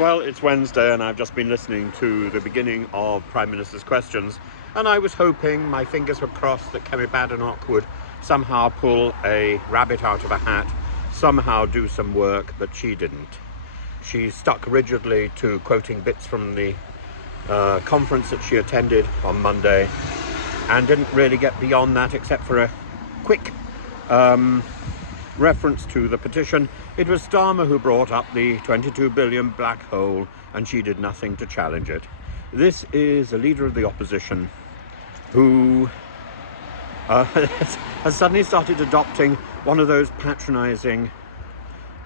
Well, it's Wednesday and I've just been listening to the beginning of Prime Minister's Questions, and I was hoping, my fingers were crossed, that Kemi Badenoch would somehow pull a rabbit out of a hat, somehow do some work, but she didn't. She stuck rigidly to quoting bits from the conference that she attended on Monday and didn't really get beyond that except for a quick reference to the petition. It was Starmer who brought up the 22 billion black hole, and she did nothing to challenge it. This is a leader of the opposition who has suddenly started adopting one of those patronising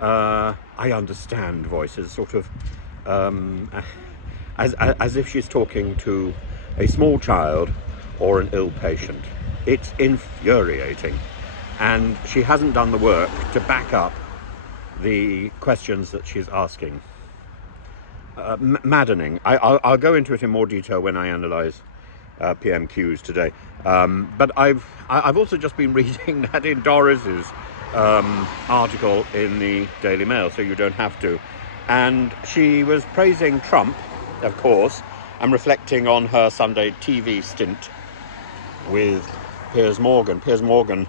I understand voices, sort of as if she's talking to a small child or an ill patient. It's infuriating. And she hasn't done the work to back up the questions that she's asking. Maddening. I'll go into it in more detail when I analyse PMQs today. But I've also just been reading Nadine Dorries' article in the Daily Mail, so you don't have to. And she was praising Trump, of course, and reflecting on her Sunday TV stint with Piers Morgan. Piers Morgan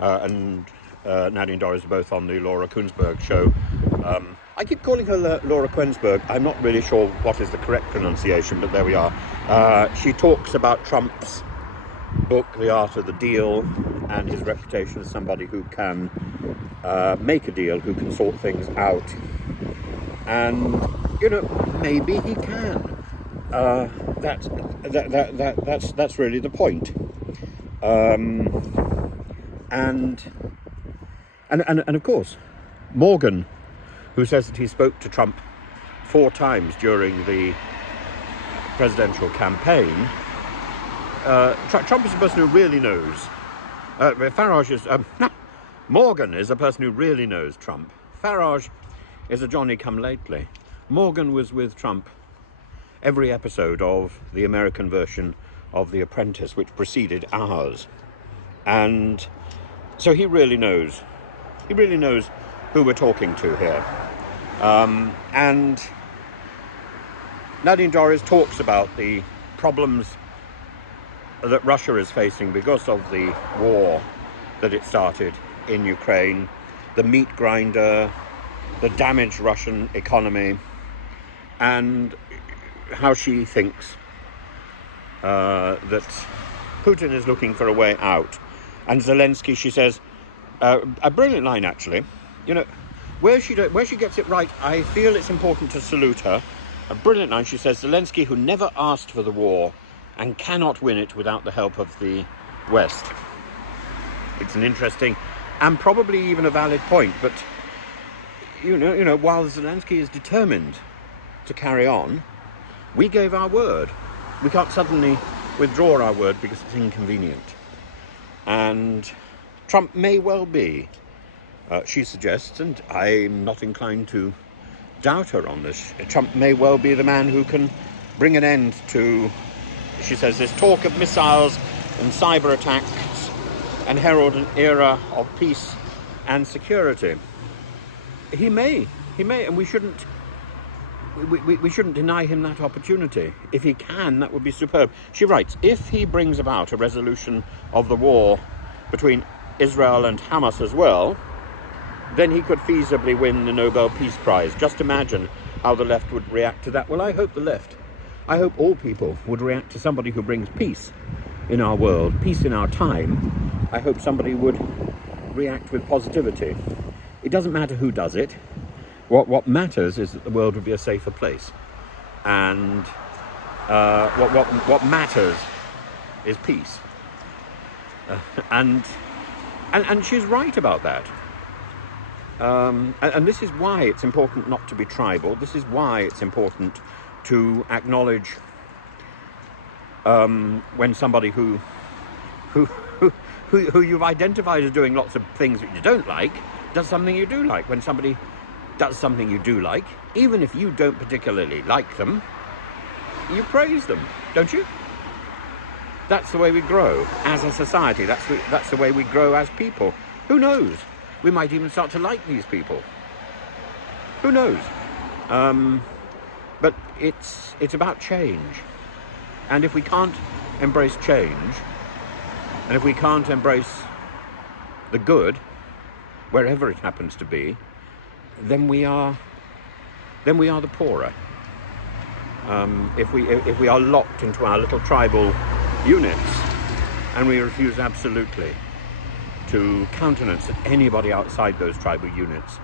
and Nadine Dorries are both on the Laura Kuenssberg show. I keep calling her Laura Kuenssberg. I'm not really sure what is the correct pronunciation, but there we are. She talks about Trump's book, The Art of the Deal, and his reputation as somebody who can make a deal, who can sort things out. And, you know, maybe he can. That's really the point. And of course, Morgan, who says that he spoke to Trump 4 times during the presidential campaign. Trump is a person who really knows. Farage is... Morgan is a person who really knows Trump. Farage is a Johnny-come-lately. Morgan was with Trump every episode of the American version of The Apprentice, which preceded ours. And so he really knows who we're talking to here. And Nadine Dorries talks about the problems that Russia is facing because of the war that it started in Ukraine, the meat grinder, the damaged Russian economy, and how she thinks that Putin is looking for a way out. And Zelensky, she says, a brilliant line actually, you know, where she gets it right, I feel it's important to salute her. A brilliant line. She says, Zelensky, who never asked for the war and cannot win it without the help of the West. It's an interesting and probably even a valid point, but you know, while Zelensky is determined to carry on, we gave our word. We can't suddenly withdraw our word because it's inconvenient. And Trump may well be, she suggests, and I'm not inclined to doubt her on this, Trump may well be the man who can bring an end to, she says, this talk of missiles and cyber attacks and herald an era of peace and security. He may, and we shouldn't deny him that opportunity. If he can, that would be superb. She writes, if he brings about a resolution of the war between Israel and Hamas as well, then he could feasibly win the Nobel Peace Prize. Just imagine how the left would react to that. Well, I hope I hope all people would react to somebody who brings peace in our world, peace in our time. I hope somebody would react with positivity. It doesn't matter who does it. What matters is that the world would be a safer place. And what matters is peace. And she's right about that. And this is why it's important not to be tribal. This is why it's important to acknowledge when somebody who you've identified as doing lots of things that you don't like does something you do like. When somebody does something you do like, even if you don't particularly like them, you praise them, don't you? That's the way we grow as a society. That's the way we grow as people. Who knows? We might even start to like these people. Who knows? But it's about change. And if we can't embrace change, and if we can't embrace the good, wherever it happens to be, then we are the poorer. If we are locked into our little tribal units, and we refuse absolutely to countenance that anybody outside those tribal units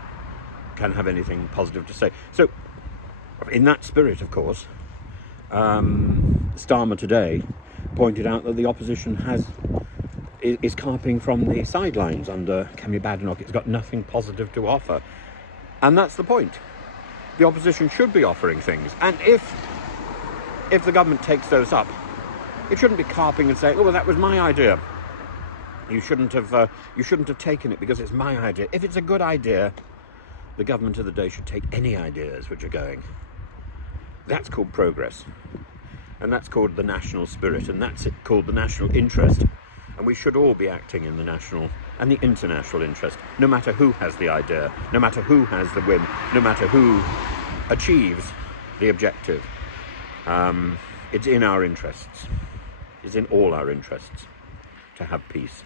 can have anything positive to say. So, in that spirit, of course, Starmer today pointed out that the opposition is carping from the sidelines under Kemi Badenoch. It's got nothing positive to offer. And that's the point. The opposition should be offering things. And if the government takes those up, it shouldn't be carping and saying, oh, well, that was my idea. You shouldn't have taken it because it's my idea. If it's a good idea, the government of the day should take any ideas which are going. That's called progress. And that's called the national spirit, and that's called the national interest. And we should all be acting in the national and the international interest, no matter who has the idea, no matter who has the whim, no matter who achieves the objective. It's in our interests. It's in all our interests to have peace.